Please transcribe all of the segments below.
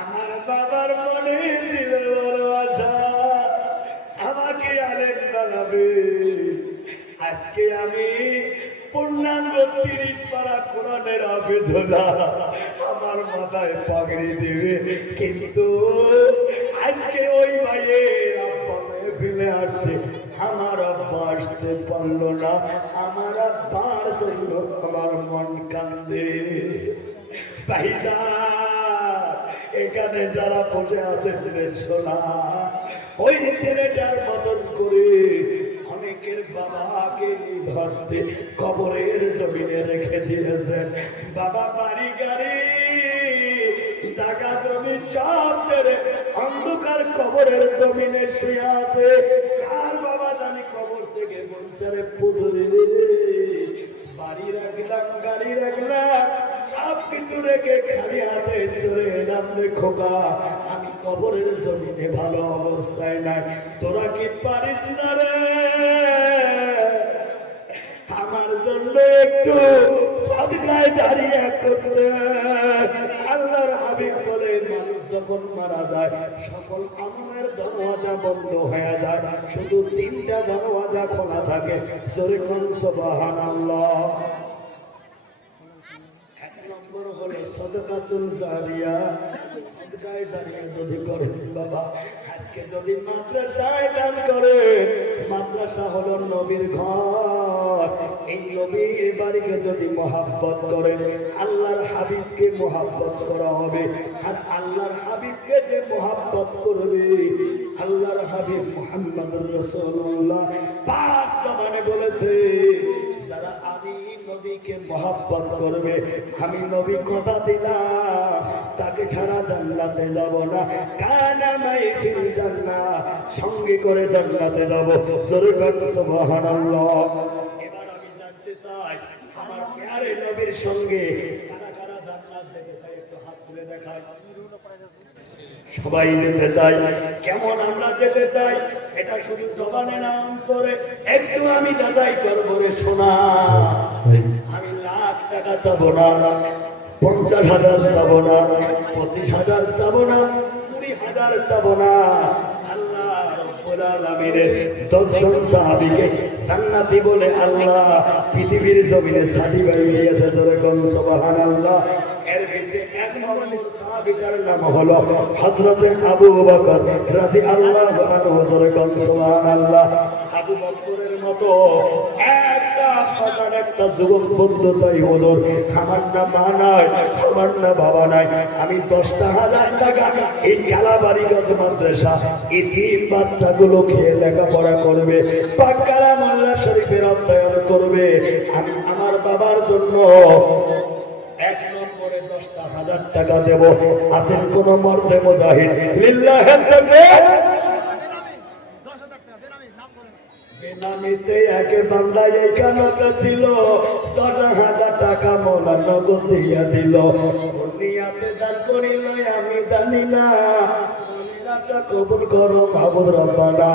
আমার বাবার মনে ছিল বড় আশা, আমাকে আলেম বানাবে। আজকে আমি পূর্ণাঙ্গ 30 পারা কোরআনের হাফেজ হলাম, আমার মাথায় পাগড়ি দিবে। কিন্তু আজকে ওই ভাইয়ের আব্বা ফেলে আসছে, আমার আব্বা আসতে পারলো না। আমার আব্বার জন্য আমার মন কান্দে। ভাইদা এখানে যারা বসে আছে শোনা, ওই ছেলেটার মতন করে অনেকের বাবাকে নিজ হস্তে কবরের জমিনে রেখে দিয়েছেন। বাবা বাড়ি গাড়ি জায়গা জমি সব ছেড়ে অন্ধকার কবরের জমিনে শুয়ে আছে। কার বাবা জানি কবর থেকে বলছে, রে পুতুলে বাড়ি রাখলাম, গাড়ি রাখলাম, সব কিছু রেখে খালি হাতে চলে এলাম রে খোকা। আমি কবরের জমিনে ভালো অবস্থায় নাই, তোরা কি পারিস না রে আমার জন্য একটু সাদকায়ে জারিয়া করতে? আল্লাহর হাবিব বলে, মানুষ যখন মারা যায় সকল আমলের দরওয়াজা বন্ধ হয়ে যায়, শুধু 3টা দরওয়াজা খোলা থাকে। জোরে কোন সুবহানাল্লাহ। এক নম্বর হলো সাদকাতুল জারিয়া। সাদকায়ে জারিয়া যদি করেন বাবা, আজকে যদি মাদ্রাসায় দান করেন, মাদ্রাসা হলো নবীর ঘর। এই নবীর বাড়িকে যদি মহাব্বত করেন, আল্লাহর হাবিবকে মহাব্বত করা হবে। আর আল্লাহর হাবিবকে যে মহাব্বত করবে, আল্লাহর হাবিব মুহাম্মদুর রাসূলুল্লাহ পাক জবানে বলেছে, যারা আমি নবীকে মহাব্বত করবে, আমি নবী কথা দিলাম তাকে ছাড়া জান্নাতে যাব না। কানা মাই ফিল জান্নাহ, সঙ্গে করে জান্নাতে যাব। জোরে কোন সুবহানাল্লাহ। এবার আমি জানতে চাই, আমার প্যারে নবীর সঙ্গে কারা কারা জান্নাত যেতে চায় একটু হাত তুলে দেখায়। সবাই যেতে চাই। কেমন আমরা যেতে চাই এটা শুধু জবানে না, অন্তরে। একটু আমি যাচাই করবো রে সোনা। আমি লাখ টাকা চাবো না, 50,000 চাবো না, 25,000 চাবো না, 20,000 চাবো না। আল্লাহ রাব্বুল আলামিনের 10 জন সাহাবীকে জান্নাতি বলে আল্লাহ পৃথিবীর জমিনে সার্টিফিকেট দিয়েছে। জোরে কোন সুবহানাল্লাহ। এর ভিতরে 1 নম্বর সাহাবীর নাম হলো হযরত আবু বকর রাদিয়াল্লাহু আনহু। জোরে কোন সুবহানাল্লাহ। আবু বকরের মতো একটা যুবক বন্ধু চাই হুজুর। আমার না মা নাই, আমার না বাবা নাই, আমি 10,000 টাকা এই কালাবাড়িগঞ্জ মাদ্রাসা এতিম বাচ্চাগুলো খেয়ে লেখাপড়া করবে, পাক কালাম আল্লাহ শরীফের অধ্যয়ন করবে। আমি আমার বাবার জন্য 1 নম্বরে 10,000 টাকা দেব। আছেন কোন মর্দে মুজাহিদ? লিল্লাহি তাকবীর। বেনামিতে এক বান্দা এইখানে ছিল, 10,000 টাকা মওলা নগদ দিয়া দিল। দুনিয়াতে দান করিল আমি জানি না, মনের আশা কবুল করো মাবুদ রব্বানা।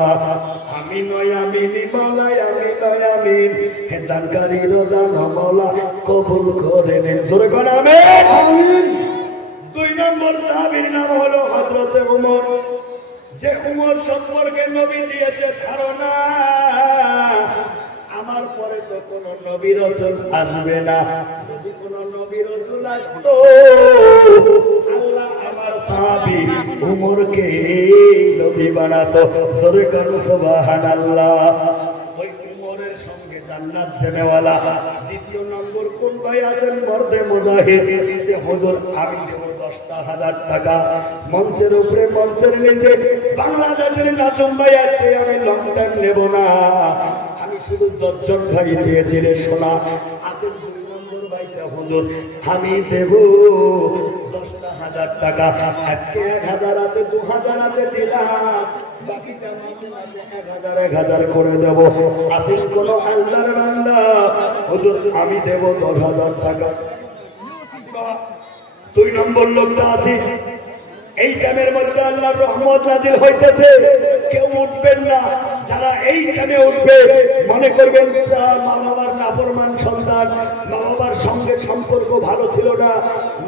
আমি নয় আমিনি মওলা, আমি নয় আমিন, হে দানকারীর দান মওলা কবুল করে নেন। জোরে কোন আমিন। 2 নম্বর সাহাবীর নাম হলো হযরত উমর। যে উমর সম্পর্কে নবী দিয়েছে ধারণা, আমার পরে তো কোন নবী রাসূল আসবে না। যদি কোন নবী রাসূল আসতো, আল্লাহ আমার সাহাবী উমরকে নবী বানাতো। জোরে কোন সুবহানাল্লাহ। ওই উমরের সঙ্গে জান্নাত জেনেওয়ালা 2 নম্বর কোন ভাই আছেন মর্দে মুজাহিদ? যে হুজুর আমি দেব 10,000 টাকা। মঞ্চের উপরে মঞ্চের নিচে বাংলাদেশের নাচুম ভাই আছে, আমি লং টাইম নেব না, আমি শুধু 10 জন ভাই চেয়েছি রে সোনা। আছেন 2 নম্বর ভাইটা হুজুর আমি দেব 10,000 টাকা। আজকে 1,000 আছে, 2,000 আছে, দিলাম, বাকিটা মাসে মাসে 1,000 করে দেব। আছেন কোন আল্লাহর বান্দা? হুজুর আমি দেব 10,000 টাকা। 2 নম্বর লোকটা আছে, এই টাইমের মধ্যে আল্লাহর রহমত নাজিল হইতেছে, কেউ উঠবেন না। যারা এই টাইমে উঠবে মনে করবেন তার মা বাবার নাফরমান সন্তান, মা বাবার সঙ্গে সম্পর্ক ভালো ছিল না,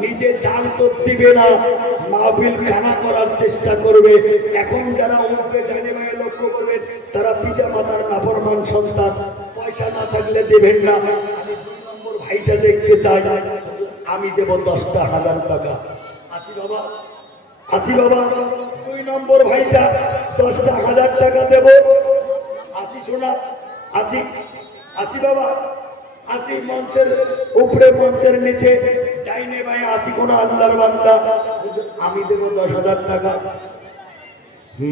নিজে দান তো দিবে না, মাহফিল খানা করার চেষ্টা করবে। এখন যারা উঠবে ডাইনে বাঁয়ে লক্ষ্য করবেন, তারা পিতা মাতার নাফরমান সন্তান, পয়সা না থাকলে দেবেন না। আমি 2 নম্বর ভাইটা দেখতে চাই, আমি দেব 10,000 টাকা। আছি বাবা, আছি বাবা, 2 নম্বর ভাইটা 10,000 টাকা দেব। আছি শোনা, আছি, আছি বাবা, আছি মঞ্চের উপরে, মঞ্চের নিচে, ডাইনে বাঁয়ে আছি কোন আল্লাহর বান্দা, আমি দেব 10,000 টাকা।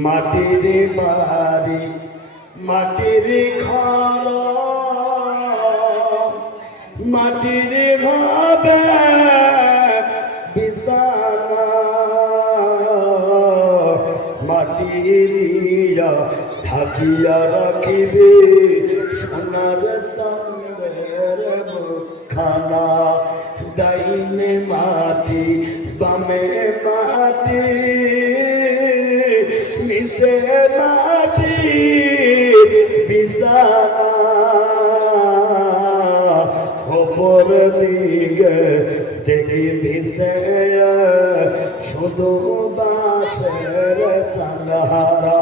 মাটির বাড়ি, মাটির ঘর, মাটির ভাবে বিছানা, মাটির ঢাকিয়া রাখিবে সোনার চাঁদের মুখখানা। ডাইনে মাটি, বামে মাটি, নিচে মাটি বিছানা, খবর দিকে দেখি ভিসে শুধু বাসের সাঙ্গারা।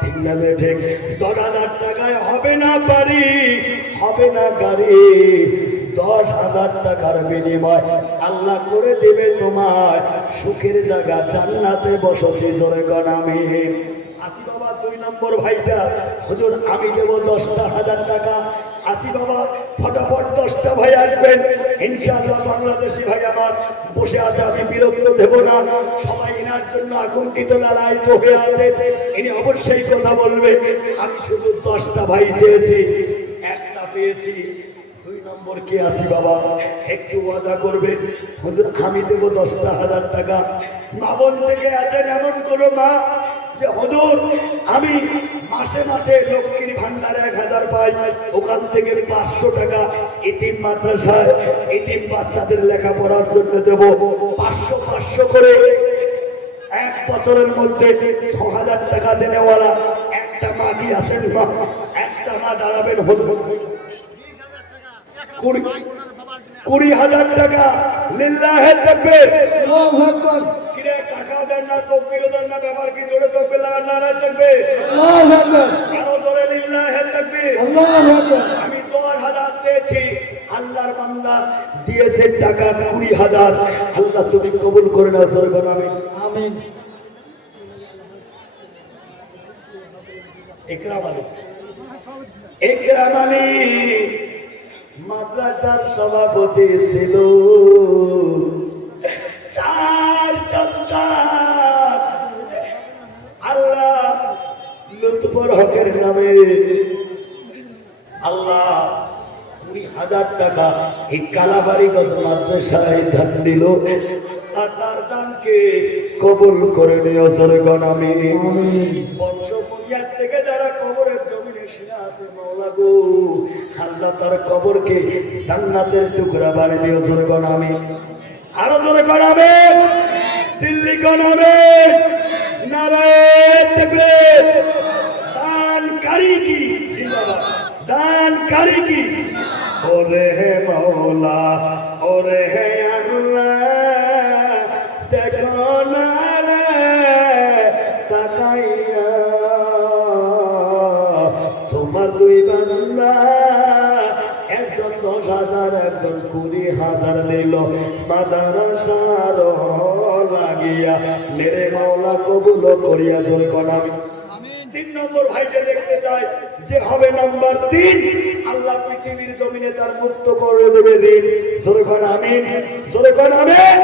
ঠিক যাবে ঠিক, 10,000 টাকায় হবে না বাড়ি, হবে না গাড়ি, 10,000 টাকার বিনিময় আল্লাহ করে দেবে তোমার সুখের জায়গা, জান্নাতে বসতি। জোরে গণ আমিন। আছি বাবা 2 নম্বর ভাইটা, হুজুর আমি দেব 10,000 টাকা। আছি বাবা, ফটাফট 10টা ভাই আসবেন ইনশাআল্লাহ। বাংলাদেশি ভাই আমার বসে আছে, আমি বিরক্ত দেব না, সবাই এনার জন্য আকুণ্ঠিত লালায়িত হয়ে আছে, ইনি অবশ্যই কথা বলবে। আমি শুধু 10টা ভাই চেয়েছি, একটা পেয়েছি। 2 নম্বর কে আছি বাবা, একটু ওয়াদা করবে, হুজুর আমি দেব 10,000 টাকা। মা বোন থেকে আছেন এমন কোন মা যে হুজুর আমি মাসে মাসে লক্ষ্মীর ভান্ডারে 1,000 পাই, ওখান থেকে 500 টাকা এতিম মাদ্রাসায় এতিম বাচ্চাদের লেখাপড়ার জন্য দেব। 500 করে 1 বছরের মধ্যে 6,000 টাকা দেনেওয়ালা একটা মা কি আছেন? মা একটা মা দাঁড়াবেন, হুজুর 20,000 টাকা লিল্লাহে তাকবীর। আল্লাহু আকবার। কিরে টাকা দেন না, তাকবীর দেন না, ব্যাপার কি? জোরে তাকবীর লাগান, নারায়ে তাকবীর। আল্লাহু আকবার। আরো জোরে লিল্লাহে তাকবীর। আল্লাহু আকবার। আমি 10,000 চেয়েছি, আল্লাহর বান্দা দিয়েছে টাকা 20,000। আল্লাহ তুমি কবুল করে নাও, জোরে বলো আমিন। আমিন। ইকরাম আলী, ইকরাম আলী মাদ্রাসার সভাপতি ছিল, তার সন্তান আল্লাহ লুৎফর হকের নামে আল্লাহ 20,000 টাকা এই কালাবাড়িগঞ্জ মাদ্রাসায় দান দিল। তার দানকে কবুল করে নিও, জোরে গণ আমিন। বংশ বুনিয়াদ থেকে যারা কবরের জমিনে শুয়ে আছে, মাওলা গো আল্লাহ তার কবরকে জান্নাতের টুকরা বানিয়ে দিও, জোরে গণ আমিন। আরো জোরে গণ আমিন, চিল্লি গণ আমিন, নারায়ে তাকবীর। দানকারী কি জিন্দাবাদ, দানকারী কি? ওরে হে মাওলা, ওরে হে আল্লাহ, দেখো না রে তাকাইয়া তোমার 2 বান্দা, একজন 10,000 একজন 20,000 দিল মাদ্রাসার লাগিয়া। মেরে মাওলা কবুল করিয়া, জোরে কোন আমিন। 3 নম্বর ভাইকে দেখতে চাই, যে হবে নাম্বার 3, আল্লাহ পৃথিবীর জমিনে তার মুক্ত করে দেবে ঋণ। জোরে কোন আমিন, জোরে কোন আমিন।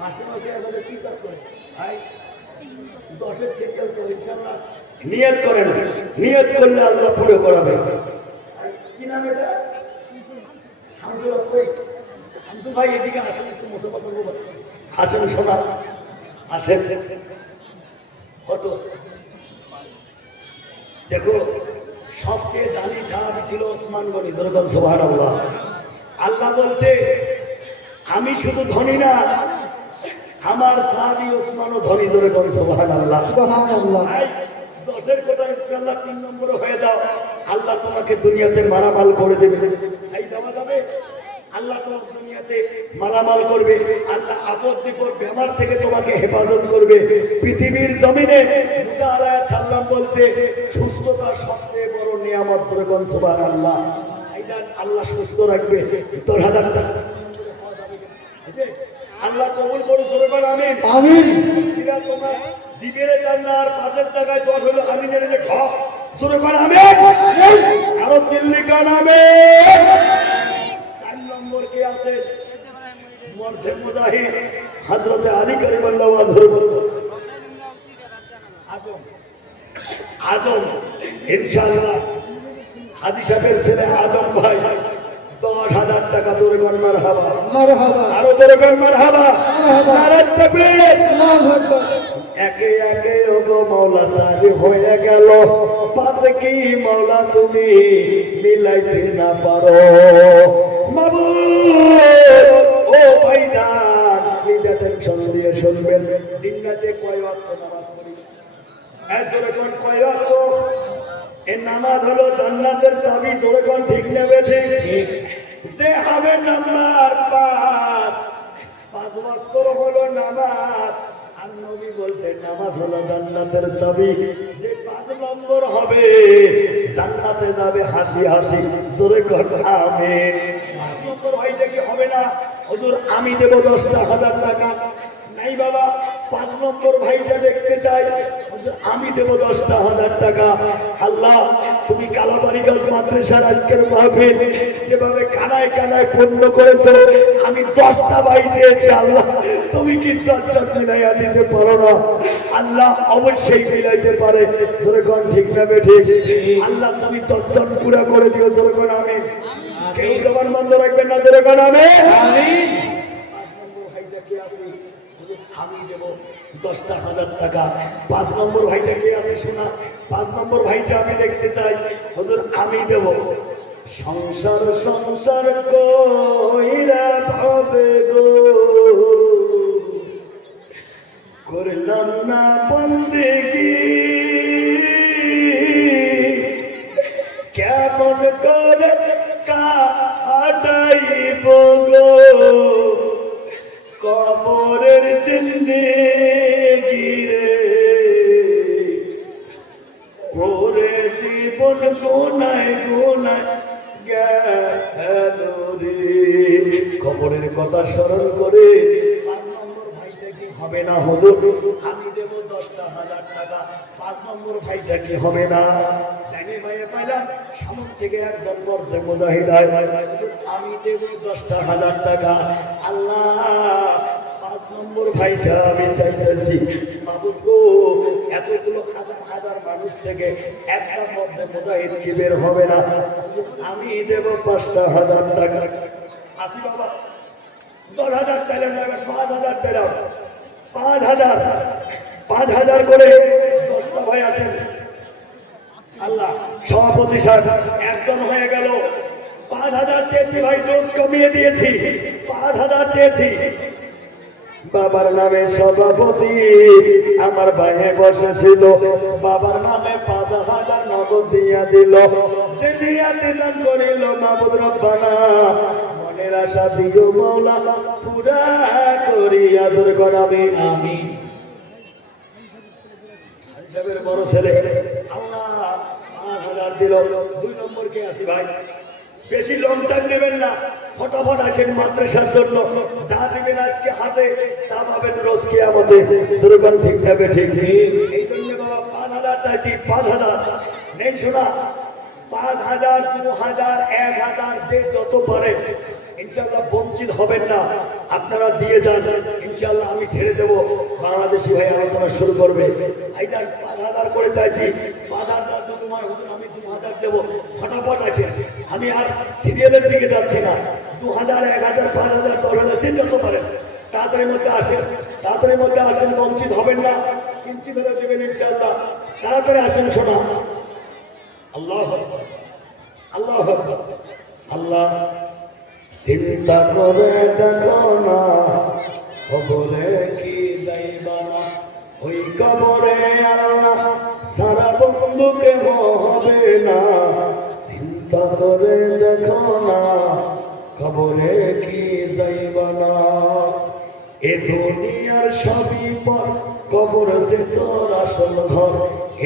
মাসে মাসে আমাদের কি কাজ করে ভাই? 10-এর থেকে ইনশাআল্লাহ নিয়ত করেন, নিয়ত করলে আল্লাহ পুরো করাবে। কি নাম এটা? শামসুল হক। শামসুল ভাই এদিকে আসেন, একটু মুসলমান বলবো, আসেন শোনা, আসেন। হতো দেখো সবচেয়ে দামি সাহাবী ছিল ওসমান গনি, যেরকম সুবহানাল্লাহ। আল্লাহ বলছে আমি শুধু ধনী না, আমার সাহাবী ওসমানও ধনী, যেরকম সুবহানাল্লাহ। সুবহানাল্লাহ। 10-এর কোটা ইনশাআল্লাহ 3 নম্বরে হয়ে যাও, আল্লাহ তোমাকে দুনিয়াতে মালামাল করে দেবে। এই দেওয়া যাবে? আল্লাহ তোমাকে দুনিয়াতে মালামাল করবে, আল্লাহ আপদ বিপদ বেমার থেকে তোমাকে হেফাজত করবে। পৃথিবীর জমিনে মুসা আলাইহিস সালাম বলছে সুস্থতা সবচেয়ে বড় নিয়ামত, যেরকম সুবহানাল্লাহ। এইদান আল্লাহ সুস্থ রাখবে। 10,000 টাকা আল্লাহ কবুল করুন, যেরকম আমিন আমিন। এরা তোমরা দিবেরে চান না, আর 5-এর জায়গায় 10 হলো আমিনের যে ঘ, যেরকম আমিন, আরো চিল্লিকা নামে। 4 নম্বর কে আছে? মর্দে মুজাহিদ হযরতে আলী কারিমাল্লাহু ওয়াজহু। আজম আজম ইনশাআল্লাহ হাজী সাহেবের ছেলে আজম ভাই 10,000 টাকা দরগান মারহাবা, মারহাবা, আরো দরগান মারহাবা, মারহাবা। নারে তাকবীর। আল্লাহু আকবার। একে একে ওগো মাওলা চারি হয়ে গেল, 5 কি মাওলা তুমি মিলাইতে না পারো। মাবুদ ও ভাইজান, আপনি যা টেনশন দিয়ে শুনবেন, দিন রাতে কয় ওয়াক্ত নামাজ পড়ি? জোরে কোন কয় ওয়াক্ত? এই নামাজ হলো জান্নাতের চাবি, জোরে কোন ঠিক নেবে ঠিক? যে হবে নাম্বার 5 ওয়াক্তর হলো নামাজ। আর নবী বলছেন নামাজ হলো জান্নাতের চাবি, যে 5 নম্বর হবে জান্নাতে যাবে হাসি হাসি, জোরে কোন আমিন। 5 নম্বর ভাইটা কি হবে না? হুজুর আমি দেব 10,000 টাকা। নাই বাবা, 5 নম্বর ভাইটা দেখতে চাই, হুজুর আমি দেব 10,000 টাকা। আল্লাহ তুমি কালাবাড়িগঞ্জ মাদ্রাসার আজকের মাহফিল যেভাবে কানায় কানায় পূর্ণ করেছো, আমি 10টা ভাই চেয়েছি, আল্লাহ তুমি কি 10টা মিলাইয়া দিতে পারো না? আল্লাহ অবশ্যই মিলাইতে পারে, যখন ঠিক নেবে ঠিক। আল্লাহ তুমি 10 জন পুরা করে দিও, যখন আমি কেউ জবান বন্ধ রাখবেন না, যখন আমি আমি দেব 10,000 টাকা। 5 নম্বর ভাইটা কে আছে শোনা? 5 নম্বর ভাইটা আমি দেখতে চাই, হুজুর আমি দেব। সংসার সংসার কইরা ভাবে গো, করলাম না বন্দেগি, কেমন করে কাটাইব গো কবরের জিন্দেগি রে, ওরে জীবন গোনায় গোনায় গেল রে। কবরের কথা স্মরণ করে 5 নম্বর ভাইটা কি হবে না? হুজুর আমি দেব 10,000 টাকা। 5 নম্বর ভাইটা কি হবে না? জানি ভাইয়া পাইলাম সামন থেকে একজন মর্দে মুজাহিদ আয়, আমি দেব 10,000 টাকা। আল্লাহ 5 নম্বর ভাইটা আমি চাইতেছি, মাবুদ গো এতগুলো হাজার হাজার মানুষ থেকে একটা মর্দে মুজাহিদ কি বের হবে না? আমি দেব 5,000 টাকা। আসি বাবা, 10,000 চাইলাম না, এবার 5,000 চাইলাম। 5,000 করে 10টা ভাই আসেন। আল্লাহ সভাপতি সাহেব একজন হয়ে গেল। 5,000 চেয়েছি ভাই, ডোজ কমিয়ে দিয়েছি, 5,000 চেয়েছি। বাবার নামে সভাপতি আমার ভাইয়ে বসেছিল, বাবার নামে 5,000 নগদ দিয়া দিল। যে নিয়াতে দান করিল মাবুদ রব্বানা, মনের আশা দিও মাওলা পুরা করিয়া, জোরে কর আমিন। সাহেবের বড় ছেলে আল্লাহ 5,000 দিল। 2 নম্বর কে আছি ভাই? বেশি লং টাইম নেবেন না, ফটাফট আসেন মাদ্রাসার জন্য। যা দিবেন আজকে হাতে তা পাবেন রোজ কিয়ামতে, যেরকম ঠিক থাকবে ঠিক। এই জন্য বাবা 5,000 চাইছি। 5,000 নেই শোনা, 5,000 2,000 1,000 যে যত পারে ইনশাআল্লাহ বঞ্চিত হবেন না, আপনারা দিয়ে যান। ইনশাআল্লাহ আমি ছেড়ে দেব, বাংলাদেশি ভাই আলোচনা শুরু করবে। ভাইজান 5,000 করে চাইছি। 5,000 তো তোমার হুজুর আমি 2,000 দেব, ফটাফট আসে। আমি আর সিরিয়ালের দিকে যাচ্ছি না। 2,000 1,000 5,000 10,000 যে যত পারেন তাড়াতাড়ির মধ্যে আসেন, তাড়াতাড়ির মধ্যে আসেন, বঞ্চিত হবেন না, কিঞ্চিত ধরে দেবেন ইনশাআল্লাহ। তাড়াতাড়ি আসেন শোনা। আল্লাহু আকবার, আল্লাহু আকবার। আল্লাহ চিন্তা করে দেখো না, কবরে কি যাইবা না, ওই কবরে আল্লাহ সারা বন্ধু কেহ হবে না। চিন্তা করে দেখো না, কবরে কি যাইবা না। এ দুনিয়ার সবই পর, কবর যে তোর আসল ঘর।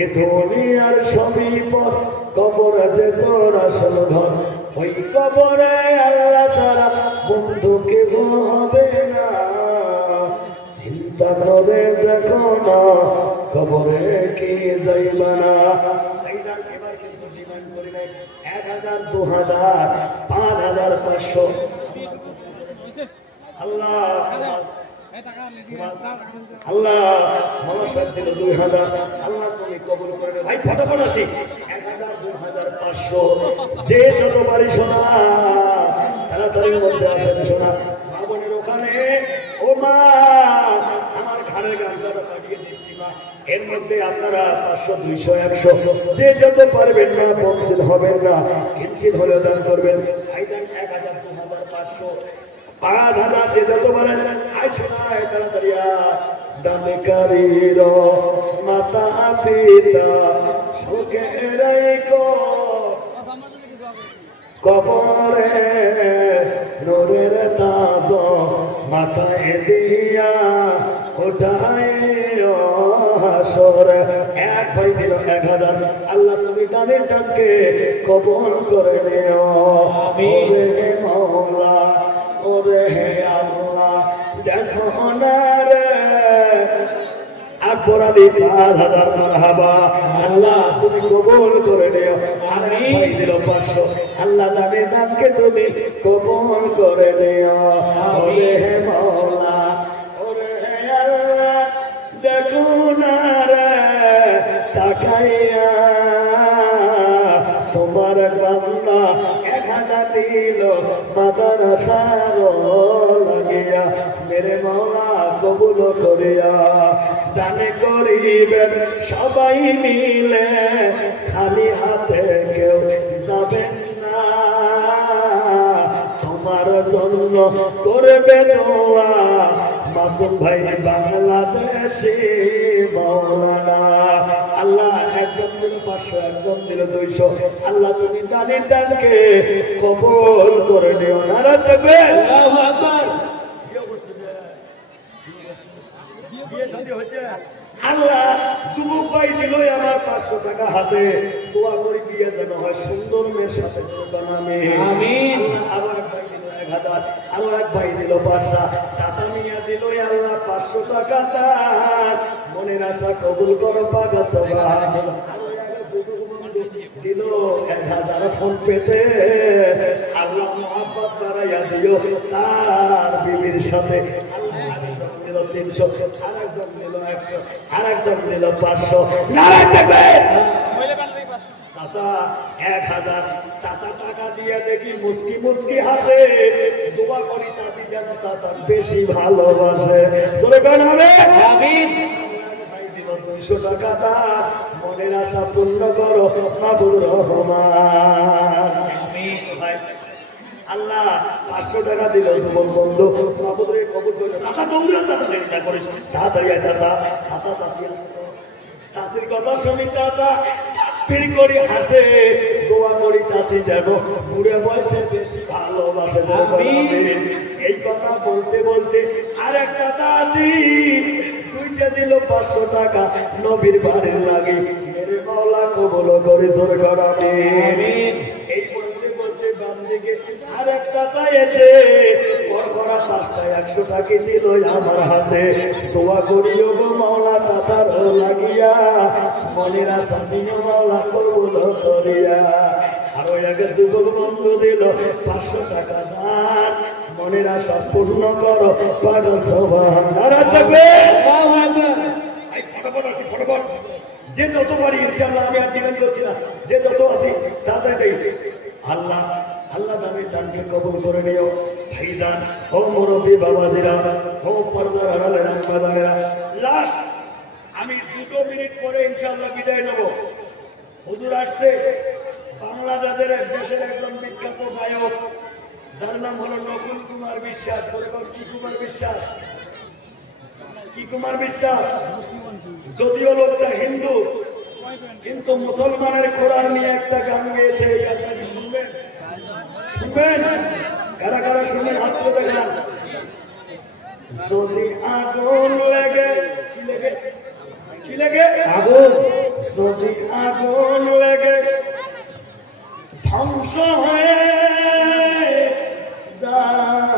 এ দুনিয়ার সবই পর, কবর যে তোর আসল ঘর। ওই কবরে আল্লাহ ছাড়া বন্ধু কেহ হবে না। চিন্তা করে দেখো না, কবরে কি যাইবা না। ভাইজান, এবার কিন্তু ডিমান্ড করি নাই 1000, 2000, 5000, 500। আল্লাহ আল্লাহ মনে সাহেব ছিল 2000। আল্লাহ তুমি কবুল করে নেবে। ভাই ফটাফট আসি 1000, 2000, 500। যে যত বাড়ি শোনা তাড়াতাড়ির মধ্যে আসেন শোনা। মা বোনের ওখানে, ও মা আমার ঘাড়ের গামছাটা পাঠিয়ে দিচ্ছি মা, এর মধ্যে আপনারা 500, 200, 100 যে যত পারবেন না, বঞ্চিত হবেন না, কিঞ্চিত হলেও দান করবেন। ভাইজান 1000, 2000, 500, 5000 যে যত পারেন আয় শোনায় তাড়াতাড়ি। দানকারীর মাতা পিতা সুখে রাইখো, কবরে নূরের তাজ মাথায় দিয়া উঠাইও হাসরে। এক ভাই দিল 1000। আল্লাহ তুমি দানের দানকে কবুল করে নিও। ওরে মওলা, ওরে হে আল্লাহ, দেখো না রে আকবর আলী 5000 মারহাবা। আল্লাহ তুমি কবুল করে নিও। আর এক ভাই দিল 500। আল্লাহ দানের দানকে তুমি কবুল করে নিও। ওরে হে মওলা, ওরে হে আল্লাহ, দেখো না রে তাকাইয়া তোমার বান্দা 1000 দিল মাদ্রাসার লাগিয়া। মেরে মওলা কবুল করিয়া দানে করিবেন সবাই মিলে, খালি হাতে কেউ যাবেন না। তোমার জন্য করবে দোয়া মাসুম ভাই বাংলাদেশি মাওলানা। আল্লাহ একজন দিল 500, একজন দিল 200। আল্লাহ তুমি দানের দানকে কবুল করে নিও। নারা থাকবে আল্লাহু আকবার। বিয়ে শাদী হয়েছে। আল্লাহ যুবক ভাই দিল আমার 500 টাকা হাতে, দোয়া করি বিয়ে যেন হয় সুন্দর মেয়ের সাথে। আমিন। আরো এক ভাই দিল 1000, আরো এক ভাই দিল 500। চাচা মিয়া দিল আল্লাহ 500 টাকা তার মনের আশা কবুল করো পাগা সুবহানাল্লাহ। দিল 1000 ফোন পেতে। আল্লাহ মোহাব্বত বাড়াইয়া দিও তার বিবির সাথে। 300, আরেকজন দিল 100, আরেকজন দিল 500। নারায় থাকবে চাচা 1000। চাচা টাকা দিয়ে দেখি মুস্কি মুস্কি হাসে। দোয়া করি চাচি যেন চাচা বেশি ভালোবাসে। জোরে গান হবে আমিন। ভাই দিল 200 টাকা তার মনের আশা পূর্ণ করো মাবুদ রহমান। আমিন। ভাই আল্লাহ 500 টাকা দিল যুবক বন্ধু, মাবুদরে কবুল করে। চাচা দৌড়ে, চাচা দেরি না করিস, তাড়াতাড়ি আয় চাচা। চাচা চাচি আছে তো, চাচির কথা শুনি চাচা তাকবীর করি হাসে। দোয়া করি চাচি যেন বুড়ে বয়সে বেশি ভালোবাসে। এই কথা বলতে বলতে আরেক চাচা আসি, দুইটা দিল 500 টাকা নবীর বাড়ির লাগে। মেরে মাওলা কবুল করে জোরে করাবে। এই বলতে বলতে বাম দিকে আরেক চাচা এসে বড় 5টা 100 টাকা দিল আমার হাতে। দোয়া করিও গো মাওলা চাচার লাগিয়া, মনের আশা নিও মাওলা কবুল করিয়া। আরো এক যুবক বন্ধু দিল 500 টাকা দান, মনের আশা পূর্ণ করো পাগল সুবহানাল্লাহ। থাকবে ফটাফট আসি, ফটাফট যে যত পারি ইনশাআল্লাহ। আমি আর ডিমান্ড করছি না, যে যত আছি তাড়াতাড়ি দেই। আল্লাহ আল্লাহ দানের দানকে কবুল করে নিও। ভাইজান, ও মুরব্বী বাবাজিরা, ও পর্দার আড়ালের আম্মা জানেরা, লাস্ট আমি 2 মিনিট পরে ইনশাআল্লাহ বিদায় নেব। হুজুর আসছে, বাংলাদেশের দেশের একজন বিখ্যাত গায়ক, যার নাম হলো নকুল কুমার বিশ্বাস। কি কুমার বিশ্বাস? কি কুমার বিশ্বাস? যদিও লোকটা হিন্দু, কিন্তু মুসলমানের কোরআন নিয়ে একটা গান গেয়েছে। এই গানটা কি শুনবেন? শুনবেন? কারা কারা শুনবেন? হাত তুলে দেখান। যদি আগুন লেগে, কি লেগে, কি লেগে? আগুন। যদি আগুন লেগে ধ্বংস হয়ে যায়,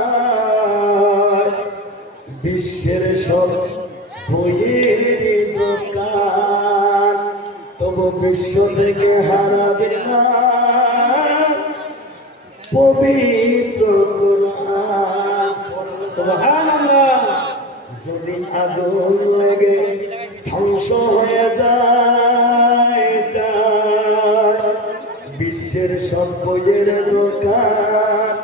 বিশ্বের সব বইয়ের দোকান, তবু বিশ্ব থেকে হারাবে না পবিত্র কোরআন। সুবহানাল্লাহ। যদি আগুন লেগে ধ্বংস হয়ে যায়, বিশ্বের সব বইয়ের দোকান,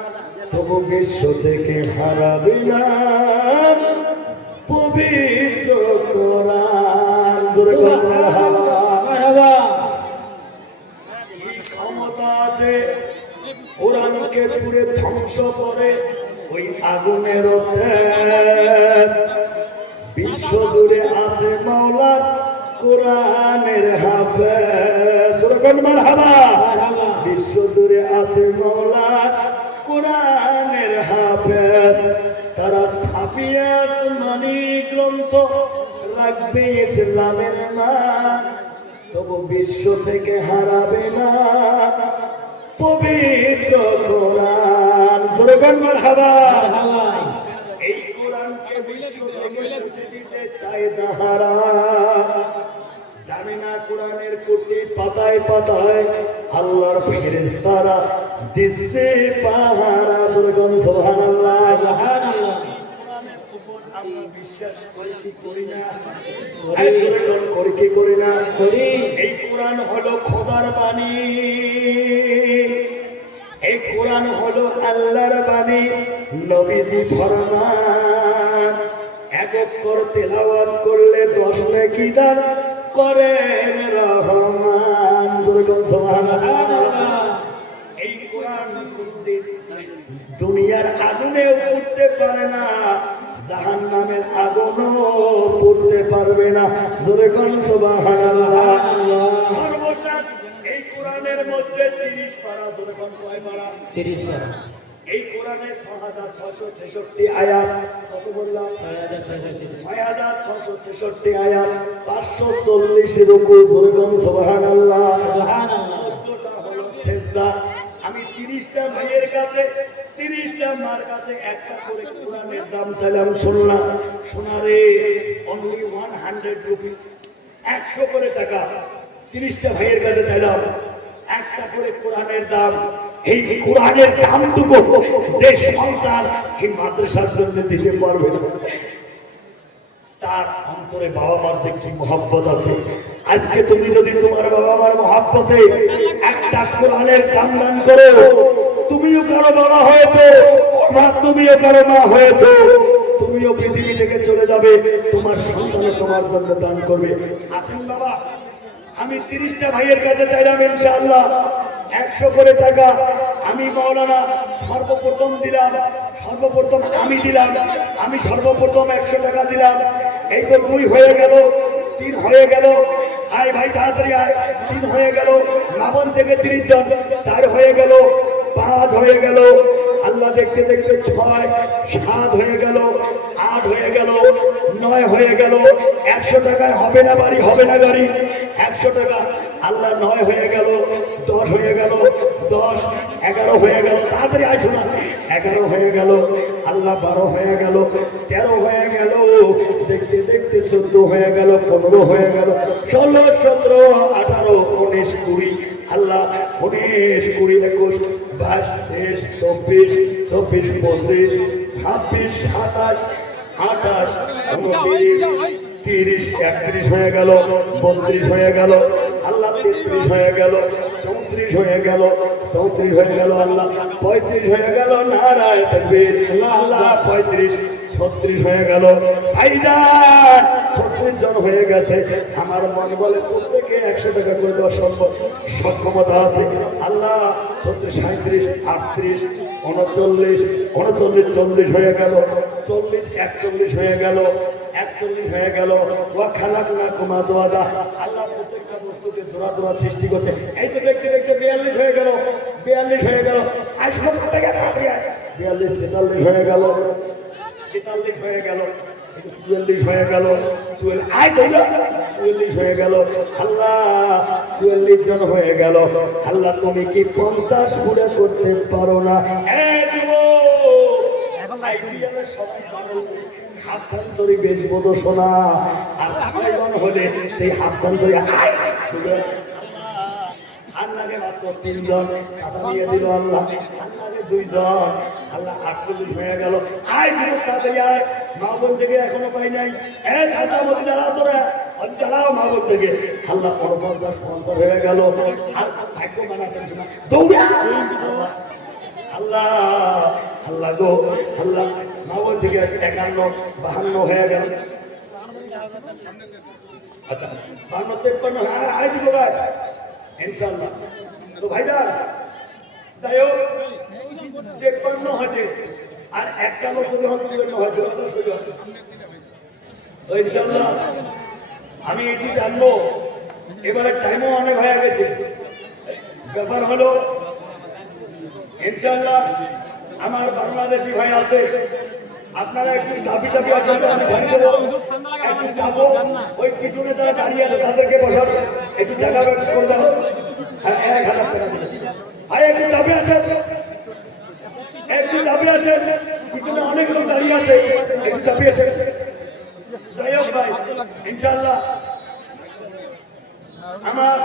তবু বিশ্ব থেকে হারাবে না পবিত্র কোরআন। জোরে বলুন মারহাবা। মারহাবা। কি ক্ষমতা আছে কোরআনকে পুরে ধ্বংস করে ওই আগুনের তেজ। বিশ্ব জুড়ে আছে মাওলার কোরআনের হাফেজ। জোরে বলুন মারহাবা। বিশ্ব জুড়ে আছে মাওলার কোরআনের হাফেজ। তারা ছাপিয়ে আসমানি গ্রন্থ রাখবে ইসলামের মান, তবু বিশ্ব থেকে হারাবে না পবিত্র কোরআন। জোরে বলুন মারহাবা। এই কোরআনকে বিশ্ব থেকে মুছে দিতে চায় যাহারা, জানে না কোরআনের প্রতি পাতায় পাতায় আল্লাহর ফেরেশতারা দিচ্ছে পাহারা। জোরে বলুন সুবহানাল্লাহ। সুবহানাল্লাহ। কোরআনের উপর আমরা বিশ্বাস করি কি করি না? এই জোরে বলুন, করি কি করি না? করি। এই কোরআন হলো খোদার বাণী, এই কোরআন হলো আল্লাহর বাণী, নবীজি ফরমান। এক অক্ষর তেলাওয়াত করলে 10 নেকি দান করেন রহমান। জোরে বলুন সুবহানাল্লাহ। এই কোরআন কোনদিন দুনিয়ার আগুনেও পুড়তে পারে না, জাহান্নামের আগুনও পুড়তে পারবে না। জোরে বলুন সুবহানাল্লাহ। সর্বশেষ এই কোরআনের মধ্যে 30 পারা। জোরে বলুন কয় পারা? 30 পারা। এই কোরআনে 6666 আয়াত। কত বললাম? 6666 আয়াত, 540 রুকু। জোরে বলুন সুবহানাল্লাহ। সুবহানাল্লাহ। 14টা হলো সিজদা। আমি 30টা ভাইয়ের কাছে, 30টা মার কাছে একটা করে কোরআনের দাম চাইলাম। শুনলা সোনারে, অনলি 100 রুপিস, 100 করে টাকা 30টা ভাইয়ের কাছে চাইলাম, একটা করে কোরআনের দাম। এই কোরআনের দামটুকু যে সন্তান এই মাদ্রাসার জন্য দিতে পারবে না, তার অন্তরে বাবা মার যে কি মহব্বত আছে। আজকে তুমি যদি তোমার বাবা মার মহব্বতে একটা কোরআনের দাম দান করো, তুমিও কারো বাবা হয়েছো, মা তুমিও কারো মা হয়েছো, তুমিও পৃথিবী থেকে চলে যাবে, তোমার সন্তানে তোমার জন্য দান করবে। আছেন বাবা? আমি 30টা ভাইয়ের কাছে চাইলাম ইনশাআল্লাহ 100 করে টাকা। আমি মাওলানা সর্বপ্রথম দিলাম, সর্বপ্রথম আমি দিলাম, আমি সর্বপ্রথম 100 টাকা দিলাম। এই তো 2 হয়ে গেল, 3 হয়ে গেল। আয় ভাই তাড়াতাড়ি আয়। 3 হয়ে গেল। লাবণ থেকে 30 জন। 4 হয়ে গেল, 5 হয়ে গেল। আল্লাহ দেখতে দেখতে 6, 7 হয়ে গেল, 8 হয়ে গেল, 9 হয়ে গেল। 100 টাকায় হবে না বাড়ি, হবে না গাড়ি। 100 টাকা। আল্লাহ 9 হয়ে গেল, 10 হয়ে গেল, 10, 11 হয়ে গেল। তাড়াতাড়ি আসো না। 11 হয়ে গেল। আল্লাহ 12 হয়ে গেল, 13 হয়ে গেল। দেখতে দেখতে 14 হয়ে গেল, 15 হয়ে গেল, 16, 17, 18, 19, 20। আল্লাহ 19, 20, 21, 22, 23, 24, 25, 25, 26, 27, 28, 29, 30, 31 হয়ে গেল, 32 হয়ে গেল। আল্লাহ 33 হয়ে গেল, 34 হয়ে গেল, 34 হয়ে গেল। আল্লাহ 35 হয়ে গেল। নারায়ে তাকবীর। আল্লাহ 35, 36 হয়ে গেল। ভাইজান 36 জন হয়ে গেছে। আমার মন বলে প্রত্যেকে 100 টাকা করে দেওয়া সম্ভব, সক্ষমতা আছে। আল্লাহ 36, 37, 38, 39, 40 হয়ে গেল, 40, 41 হয়ে গেল, 41 হয়ে গেল। ওয়া খালাকনাকুম আজওয়াজা। আল্লাহ প্রত্যেকটা বস্তুকে জোড়া জোড়া সৃষ্টি করছে। এই তো দেখতে দেখতে 42 হয়ে গেল, 42 হয়ে গেল। 42, 43 হয়ে গেল, 43 হয়ে গেল, 44 হয়ে গেল, 44 হয়ে গেল। আল্লাহ 44 জন হয়ে গেল। আল্লাহ তুমি কি 50 পুরো করতে পারো না? আইপিএলের সবাই পাগল, হাফ সেঞ্চুরি বেশ বোধ শোনা, আর 6 জন হলে এই হাফ সেঞ্চুরি আন্নাকে মাত্র 3 জন নিয়ে দিল আল্লাহ, আন্নাকে 2 জন। আল্লাহ 48 হয়ে গেল। আয় যুবক তাড়াতাড়ি আয়, মা বোন থেকে এখনো পাই নাই। ছাতা মধ্যে দাঁড়াও তোরা, দাঁড়াও মা বোন থেকে। আল্লাহ 50 হয়ে গেল। আর ভাগ্য মানাতেন না, দৌড়া আল্লাহ, আল্লাহ গো আল্লাহ। মা বোন থেকে 51, 52 হয়ে গেল। আচ্ছা 52, 53, আয় যুবক আয় ইনশাআল্লাহ। তো ভাইজান যাই হোক 53 হয়েছে, আর একটা লোক যদি হচ্ছে হয়তো তো ইনশাআল্লাহ আমি এটি জানবো। এবারে টাইমও অনেক হয়ে গেছে। ব্যাপার হলো ইনশাআল্লাহ আমার বাংলাদেশি ভাই আছে, আপনারা একটু চাপি চাপি আছেন তো আমি ছাড়ি দেবো, একটু যাবো। ওই পিছনে যারা দাঁড়িয়ে আছে তাদেরকে বসাবো, একটু জায়গা করে দাও। হ্যাঁ 1000 টাকা দিলে ভাই একটু চাপে আসেন, একটু চাপে আসেন, পিছনে অনেক লোক দাঁড়িয়ে আছে, একটু চাপে আসেন। যাই হোক ভাই ইনশাআল্লাহ আমার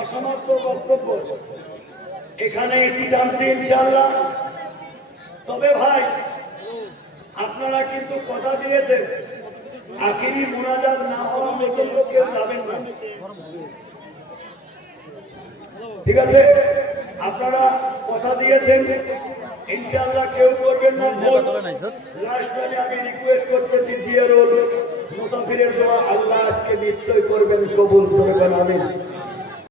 অসমাপ্ত বক্তব্য এখানে এটি টানছি ইনশাআল্লাহ। তবে ভাই আপনারা কিন্তু কথা দিয়েছেন আখিরি মুনাজাত না হওয়া পর্যন্ত কেউ যাবেন না, ঠিক আছে? আপনারা কথা দিয়েছেন ইনশাআল্লাহ কেউ করবেন না ভুল। লাস্ট টাইমে আমি রিকোয়েস্ট করতেছি জিয়ারুল মুসাফিরের দোয়া আল্লাহ আজকে নিশ্চয় করবেন কবুল করবেন, আমিন।